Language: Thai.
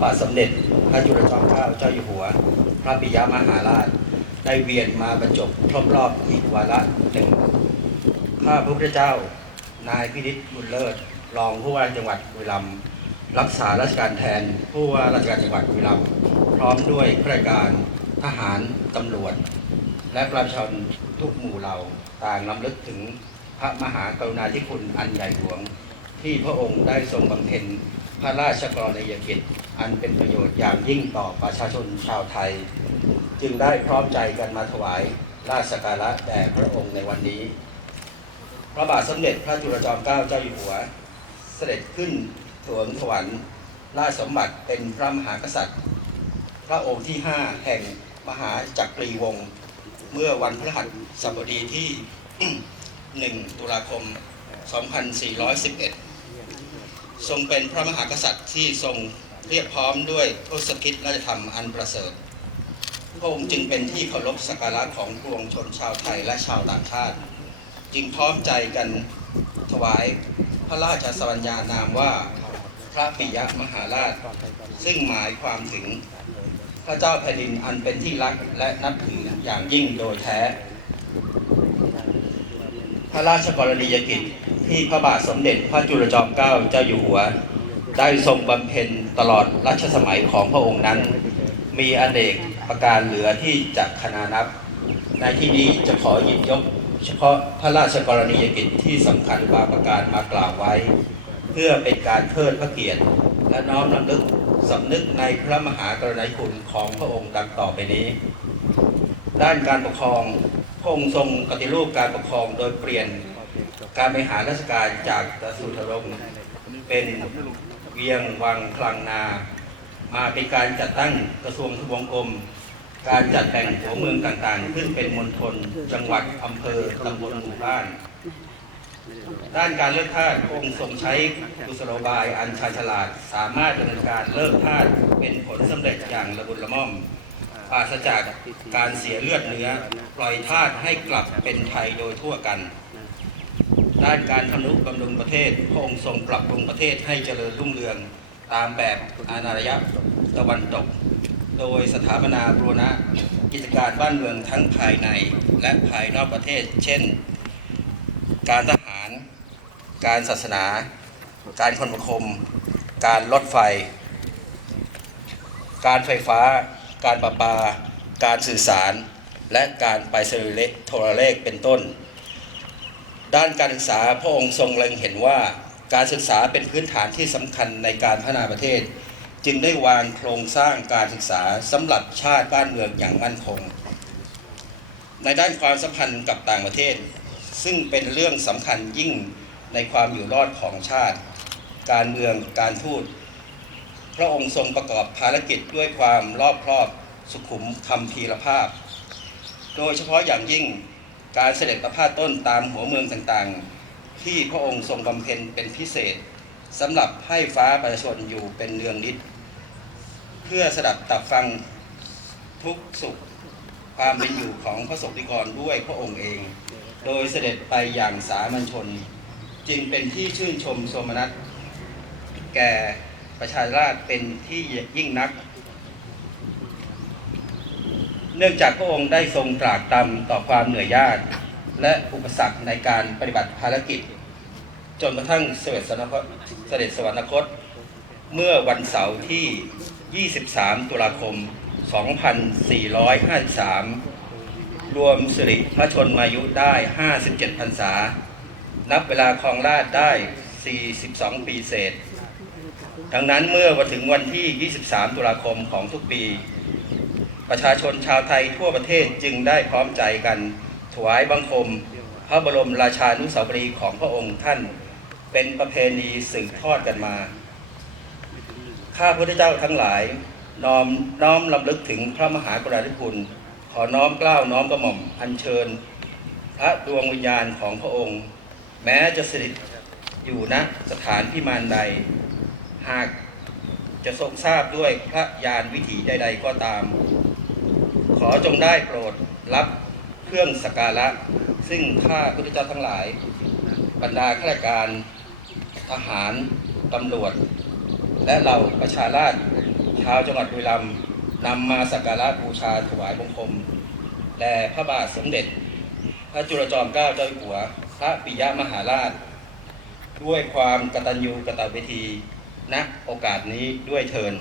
บาทสมเด็จ พระจุลจอมเกล้าเจ้าอยู่หัว พระปิยมหาราช ได้เวียนมาบรรจบครบรอบอีกวาระหนึ่งข้าพระพุทธเจ้า นายพินิจบุญเลิศ รองผู้ว่าจังหวัดบุรีรัมย์รักษาราชการแทนผู้ว่าราชการจังหวัดบุรีรัมย์พร้อมด้วยข้าราชการทหารตำรวจ และประชาชนทุกหมู่เหล่าต่างลำลึกถึงพระมหากรุณาธิคุณอันใหญ่หลวง ที่พระองค์ได้ทรงบำเพ็ญ พระราชกรณียกิจ อันเป็นประโยชน์อย่างยิ่งต่อประชาชนชาวไทย จึงได้พร้อมใจกันมาถวายราชกการะแด่พระองค์ในวันนี้ พระบาทสมเด็จพระจุลจอมเกล้าเจ้าอยู่หัว เสด็จขึ้นสวงสวรรค์ราชสมบัติเป็นพระมหากษัตริย์ พระองค์ที่ 5 แห่งมหาจักรีวงศ์เมื่อวันพฤหัสบดีที่ 1 ตุลาคม 2411 ทรงเป็นพระมหากษัตริย์ที่ทรงเรียบพร้อมด้วยทศพิธราชธรรมอันประเสริฐพระองค์จึงเป็นที่เคารพสักการะของปวงชนชาวไทยและชาวต่างชาติ จึงพร้อมใจกันถวายพระราชสรัญญานามว่าพระปิยมหาราช ซึ่งหมายความถึงพระเจ้าแผ่นดินอันเป็นที่รักและนับถืออย่างยิ่งโดยแท้ พระราชกรณียกิจ ที่พระบาทสมเด็จพระจุลจอมเกล้าเจ้าอยู่หัว ได้ทรงบำเพ็ญตลอดรัชสมัยของพระองค์นั้น มีอเนกประการเหลือที่จะขนานับ ในที่นี้จะขอหยิบยก เฉพาะพระราชกรณียกิจที่สำคัญบางประการมากล่าวไว้ เพื่อเป็นการเทิดพระเกียรติ และน้อมรำลึกสำนึกในพระมหากรุณาธิคุณของพระองค์ดังต่อไปนี้ ด้านการปกครองพระองค์ทรงปฏิรูปการปกครองโดยเปลี่ยน การบริหารราชการจากกระทรวงทรมเป็นเวียงวังคลังนา มาเป็นการจัดตั้งกระทรวงทบวงกรมการจัดแต่งหัวเมืองต่างๆ ขึ้นเป็นมณฑลจังหวัดอำเภอตำบลหมู่บ้าน ด้านการเลือกทาสองค์ทรงใช้กุศโลบายอันชาญฉลาด สามารถดำเนินการเลิกทาสเป็นผลสำเร็จอย่างระบุละม่อมปราศจากการเสียเลือดเนื้อ ปล่อยทาสให้กลับเป็นไทยโดยทั่วกัน ด้านการทำนุบำรุงประเทศพระองค์ทรงปรับปรุงประเทศให้เจริญรุ่งเรืองตามแบบอานารยตะวันตก โดยสถาปนาบูรณะกิจการบ้านเมืองทั้งภายในและภายนอกประเทศ เช่น การทหาร การศาสนา การคนประคม การรถไฟ การไฟฟ้า การประปา การสื่อสาร และการไปสนีย์โทรเลขเป็นต้น ด้านการศึกษาพระองค์ทรงเล็งเห็นว่าการศึกษาเป็นพื้นฐานที่สำคัญในการพัฒนาประเทศ จึงได้วางโครงสร้างการศึกษาสำหรับชาติบ้านเมืองอย่างมั่นคง ในด้านความสัมพันธ์กับต่างประเทศ ซึ่งเป็นเรื่องสำคัญยิ่งในความอยู่รอดของชาติ การเมืองการทูตพระองค์ทรงประกอบภารกิจด้วยความรอบครอบสุขุมคำพีรภาพ โดยเฉพาะอย่างยิ่ง การเสด็จประพาสต้นตามหัวเมืองต่างๆ ที่พระองค์ทรงบำเพ็ญเป็นพิเศษสำหรับให้ฟ้าประชาชนอยู่เป็นเนืองนิด เพื่อสดับตับฟังทุกสุขความเป็นอยู่ของพระสงฆ์นิกรด้วยพระองค์เอง โดยเสด็จไปอย่างสามัญชน จึงเป็นที่ชื่นชมสมนัตแก่ประชาราชเป็นที่ยิ่งนัก เนื่องจากพระองค์ได้ทรงตรากตรำต่อความเหนื่อยยากและอุปสรรคในการปฏิบัติภารกิจ จนกระทั่งเสด็จสวรรคตเสด็จสวรรคต เมื่อวันเสาร์ที่ 23 ตุลาคม 2453 รวมสิริพระชนมายุได้ 57 พรรษา นับเวลาครองราชได้ 42 ปีเศษ ดังนั้นเมื่อวันถึงวันที่ 23 ตุลาคมของทุกปี ประชาชนชาวไทยทั่วประเทศจึงได้พร้อมใจกันถวายบังคม พระบรมราชานุสาวรีย์ของพระองค์ท่าน เป็นประเพณีสืบทอดกันมา ข้าพระพุทธเจ้าทั้งหลาย น้อมน้อมลำลึกถึงพระมหากรุณาธิคุณ ขอน้อมเกล้าวน้อมกระหม่อมอัญเชิญ พระดวงวิญญาณของพระองค์ แม้จะสถิตอยู่ณสถานพิมานใด หากจะทรงทราบด้วยพระญาณวิถีใด ๆ ก็ตาม ขอจงได้โปรดรับเครื่องสักการะ ซึ่งข้าพุทธเจ้าทั้งหลาย บรรดาข้าราชการทหารตำรวจ และเหล่าประชาราษฎร์ชาวจังหวัดบุรีรัมย์นำมาสักการะบูชาถวายบังคมแด่พระบาทสมเด็จ พระจุลจอมเกล้าเจ้าอยู่หัว พระปิยมหาราช ด้วยความกตัญญูกตเวทีณโอกาสนี้ด้วยเทิน